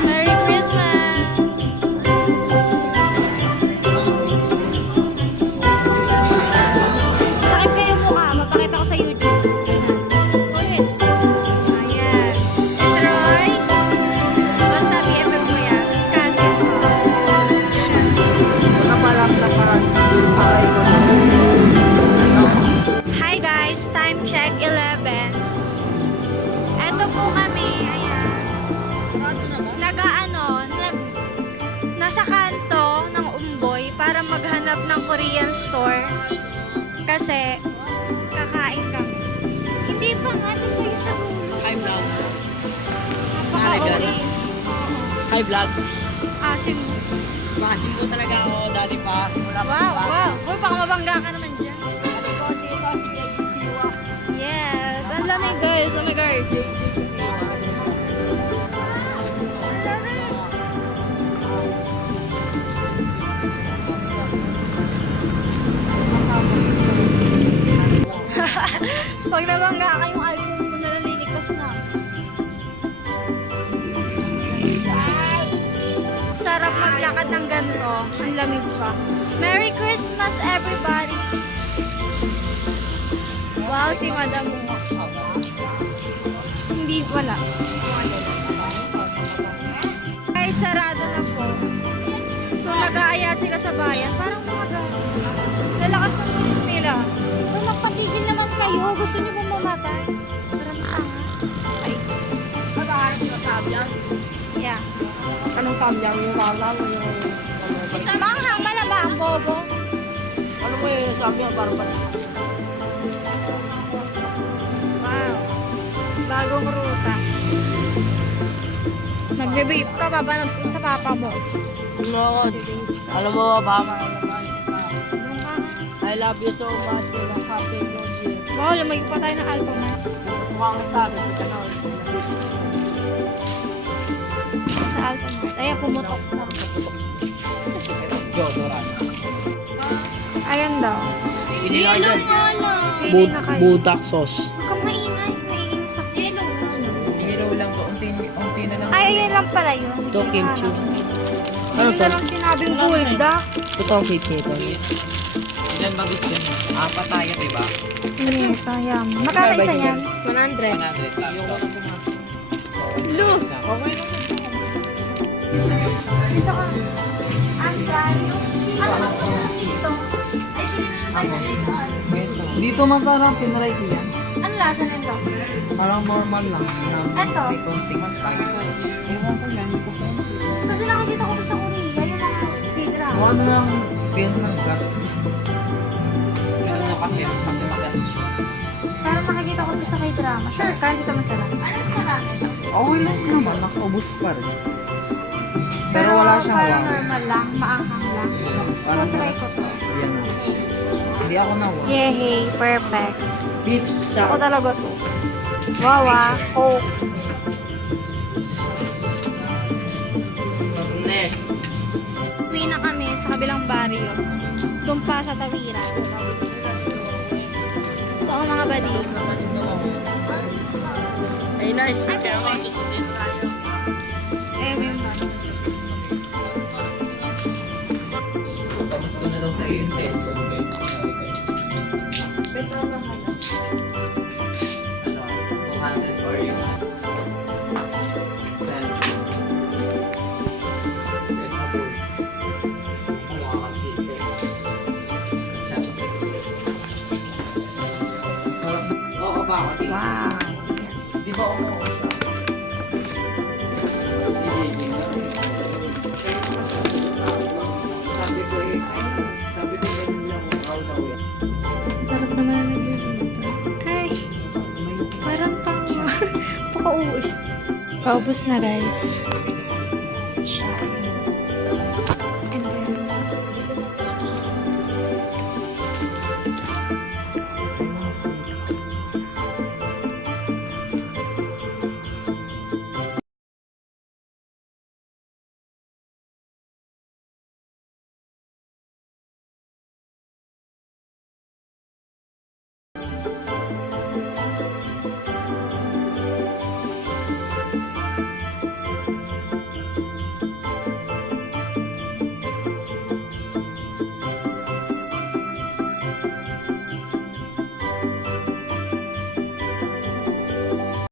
Merry Christmas! Sakit kayo mukha. Mapakita ko sa YouTube. Ulit. Ayan. Troy. Basta BFF mo yan. Kasi hi guys. Time check 11. Eto po kami. Ayan. Nasa kanto ng Umboy para maghanap ng Korean store. Kasi kakain kami. Hindi pa nga, di kayo sa dulo. Hi vlog. Napaka-OA. Hi vlog. Asim. Maasim ko talaga ako dati pa. Simula pa. Wow, wow. Uy, baka mabangga ka naman dyan. Dati ko dito si JJ Siwa. Yes. Ang lamig guys. Oh my God. Pag nabangga ka yung album ko na naliligtas na. Sarap maglakad ng ganito. Ang lamig pa. Merry Christmas everybody! Wow, si Madam. Hindi wala. Guys, sarado na po. So, nag-aaya sila sa bayan. Parang mga lalakas ng gusto nila. So, magpatigil naman kayo. Gusto niyo bang mamatay? Parang tanga. Ay. Pag-aaral ko sa Sabyang. Yeah. Anong Sabyang? Yung wala mo yung... Manghang malamang, bobo. Ano mo yung Sabyang? Parang pa. Wow. Bagong ruta. Nagbe-vape ka, papanood ko sa papa mo. No, alam mo, baka naman. Doon ka nga. I love you so much. Walang happy New Year. Wow, lumagay pa tayo ng album na. Mukha kang tabi. Sa album na. Ayan, pumutok na. Yo, Doran. Ayan daw. Pili na dyan. Pili na kayo. Budak sauce. Huwag kang maingay. Naiinis ako. Zero lang to. Unti na lang. Ay, ayan lang pala yun. Ito, kimchi. Ano to? Hindi na sinabing buldak. Ito ang cake nito. Yan, mag-gusto nyo. Apat tayo, diba? Hindi, sayang. Magkano isa yan? 100. 100. Lu! Okay. Dito ka. Andrayo. Ano mas dito? Ay, Dito masarap, tinry ko yan. ano lasa nito? Parang normal lang. Eto. May konting spices. Ewan ko yan, hindi ko pa. Kasi nakikita ko sa Korea, yung mga pidra. Mukha na lang feel ng gut. Ano na kasi magaling siya. Parang nakikita ko sa kay drama. Sure, kaya dito masarap. Ano masarap? Okay lang naman, nakaubos pa rin. Pero wala siyang parang wow. normal lang, maanghang lang. So, try ko to. Yan na. Hindi ako na wow. Yehey, perfect. Beef Ako shop. talaga to. Wow ah. Coke. Uwi na kami sa kabilang baryo. Doon pa sa Tawiran. Ito ang mga badi. Ay, nice. Kaya nga susundin tayo. Eh, may Tapos ko na lang sa iyo. Ano? 200 or yung... Oo ba ako? wow. Di ba ako siya? Sabi ko ganun lang ako daw eh. Sarap naman na nagluluto. Ay, parang tama. Pakauwi. Paubos na guys.